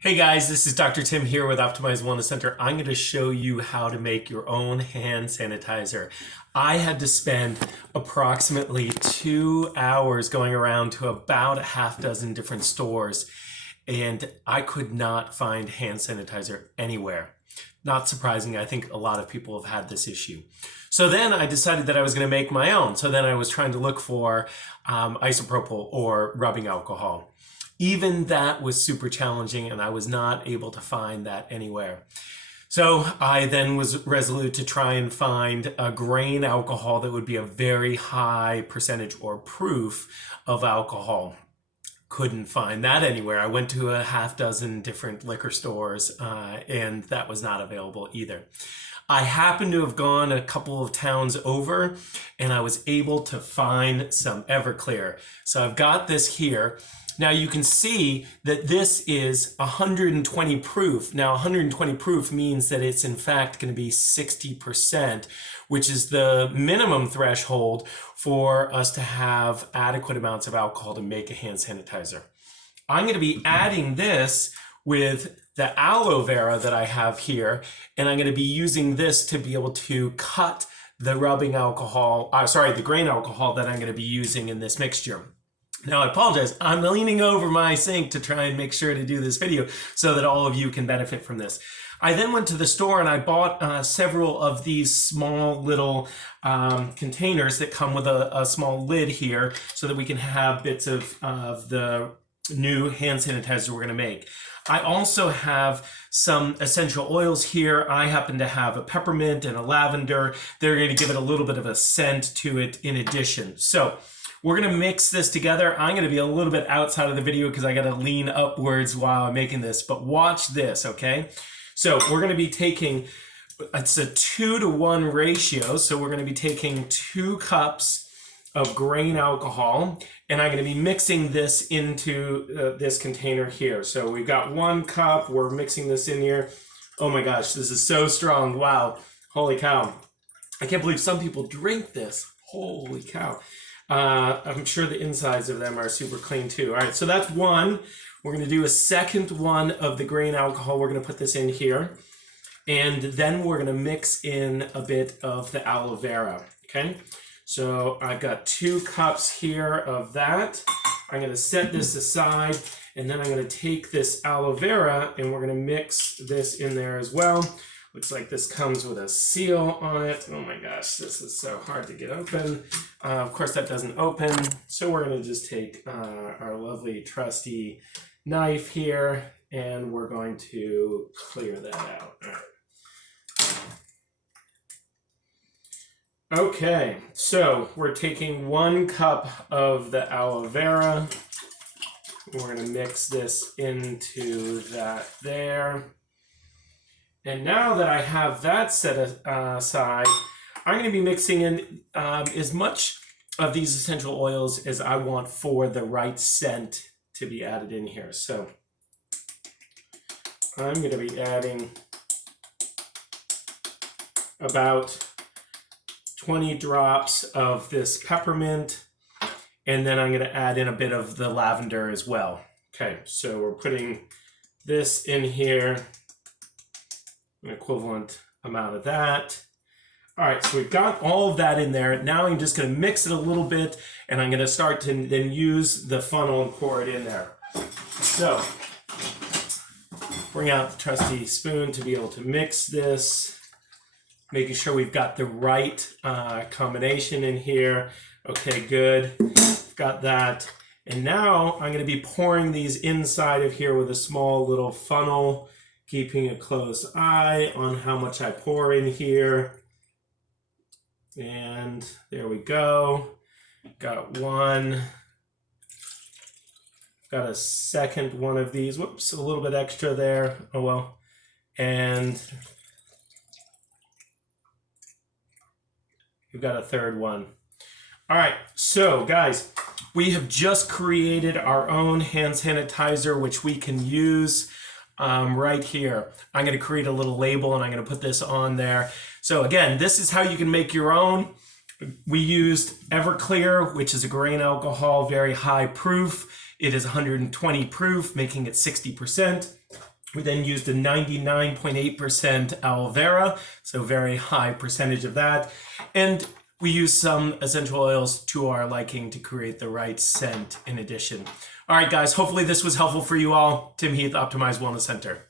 Hey guys, this is Dr. Tim here with Optimized Wellness Center. I'm going to show you how to make your own hand sanitizer. I had to spend approximately 2 hours going around to about a half dozen different stores, and I could not find hand sanitizer anywhere. Not surprising, I think a lot of people have had this issue. So then I decided that I was going to make my own. So then I was trying to look for isopropyl or rubbing alcohol. Even that was super challenging, and I was not able to find that anywhere. So I then was resolute to try and find a grain alcohol that would be a very high percentage or proof of alcohol. Couldn't find that anywhere. I went to a half dozen different liquor stores and that was not available either. I happened to have gone a couple of towns over and I was able to find some Everclear. So I've got this here. Now you can see that this is 120 proof. Now 120 proof means that it's in fact going to be 60%, which is the minimum threshold for us to have adequate amounts of alcohol to make a hand sanitizer. I'm going to be adding this with the aloe vera that I have here, and I'm going to be using this to be able to cut the rubbing alcohol, the grain alcohol that I'm going to be using in this mixture. Now, I apologize. I'm leaning over my sink to try and make sure to do this video so that all of you can benefit from this. I then went to the store and I bought several of these small little containers that come with a small lid here so that we can have bits of the new hand sanitizer we're going to make. I also have some essential oils here. I happen to have a peppermint and a lavender. They're going to give it a little bit of a scent to it in addition. So we're going to mix this together. I'm going to be a little bit outside of the video because I got to lean upwards while I'm making this, but watch this, okay? So we're going to be taking, it's a 2-to-1 ratio. So we're going to be taking 2 cups of grain alcohol, and I'm going to be mixing this into this container here. So we've got 1 cup. We're mixing this in here. Oh my gosh, this is so strong. Wow. Holy cow. I can't believe some people drink this. Holy cow. I'm sure the insides of them are super clean too. All right, so that's 1. We're going to do a second one of the grain alcohol. We're going to put this in here. And then we're going to mix in a bit of the aloe vera, okay? So I've got 2 cups here of that. I'm going to set this aside, and then I'm going to take this aloe vera, and we're going to mix this in there as well. Looks like this comes with a seal on it. Oh my gosh, this is so hard to get open. Of course, that doesn't open. So we're going to just take our lovely trusty knife here, and we're going to clear that out. All right. Okay, so we're taking 1 cup of the aloe vera. We're going to mix this into that there. And now that I have that set aside, I'm going to be mixing in as much of these essential oils as I want for the right scent to be added in here. So I'm going to be adding about 20 drops of this peppermint, and then I'm going to add in a bit of the lavender as well. Okay, so we're putting this in here. An equivalent amount of that. All right, so we've got all of that in there. Now I'm just going to mix it a little bit, and I'm going to start to then use the funnel and pour it in there. So bring out the trusty spoon to be able to mix this, making sure we've got the right combination in here. Okay, good. Got that. And now I'm going to be pouring these inside of here with a small little funnel, keeping a close eye on how much I pour in here. And there we go. Got 1. Got a second one of these. Whoops, a little bit extra there. Oh well. And we've got a third one. All right, so guys, we have just created our own hand sanitizer, which we can use right here. I'm going to create a little label and I'm going to put this on there. So again, this is how you can make your own. We used Everclear, which is a grain alcohol, very high proof. It is 120 proof, making it 60%. We then used a 99.8% aloe vera, so very high percentage of that. And we used some essential oils to our liking to create the right scent in addition. All right, guys, hopefully this was helpful for you all. Tim Heath, Optimize Wellness Center.